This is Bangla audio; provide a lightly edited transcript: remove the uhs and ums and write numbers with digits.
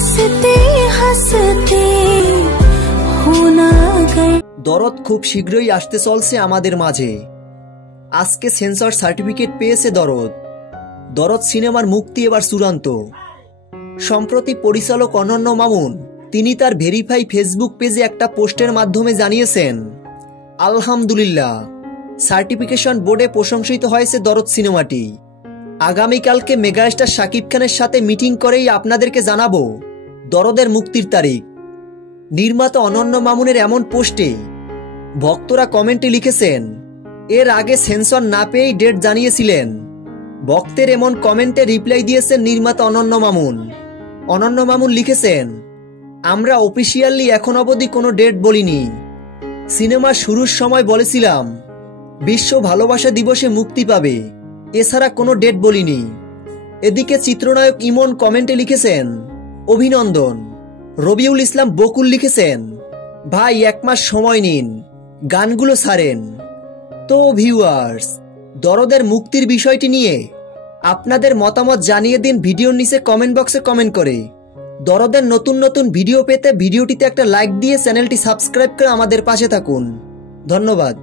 हंसते हंसते होना गए। দরদ খুব শীঘ্রই আসতে চলছে আমাদের মাঝে। আজকে সেন্সর সার্টিফিকেট পেয়েছে দরদ। দরদ সিনেমার মুক্তি এবার চূড়ান্ত। সম্প্রতি পরিচালক অনন্য মামুন তিনি তার ভেরিফাই ফেসবুক পেজে একটা পোস্টের মাধ্যমে জানিয়েছেন, আলহামদুলিল্লাহ, সার্টিফিকেশন বোর্ডে প্রশংসিত হয়েছে দরদ সিনেমাটি। আগামীকালকে মেগাস্টার শাকিব খানের সাথে মিটিং করেই আপনাদেরকে জানাবো দরদের মুক্তির তারিখ। নির্মাতা অনন্য মামুনের এমন পোস্টে ভক্তরা কমেন্টে লিখেছেন, এর আগে সেন্সর না পেয়েই ডেট জানিয়েছিলেন। ভক্তের এমন কমেন্টে রিপ্লাই দিয়েছেন নির্মাতা অনন্য মামুন। অনন্য মামুন লিখেছেন, আমরা অফিসিয়ালি এখন অবধি কোনো ডেট বলিনি। সিনেমার শুরুর সময় বলেছিলাম বিশ্ব ভালোবাসা দিবসে মুক্তি পাবে, এছাড়া কোনো ডেট বলিনি। এদিকে চিত্রনায়ক ইমন কমেন্টে লিখেছেন, অভিনন্দন। রবিউল ইসলাম বকুল লিখেছেন, ভাই 1 মাস সময় নিন, গানগুলো ছাড়েন। তো ভিউয়ার্স, দরদের মুক্তির বিষয়টি নিয়ে আপনাদের মতামত জানিয়ে দিন ভিডিওর নিচে কমেন্ট বক্সে কমেন্ট করে। দরদের নতুন নতুন ভিডিও পেতে ভিডিওটিতে একটা লাইক দিয়ে চ্যানেলটি সাবস্ক্রাইব করে আমাদের পাশে থাকুন। ধন্যবাদ।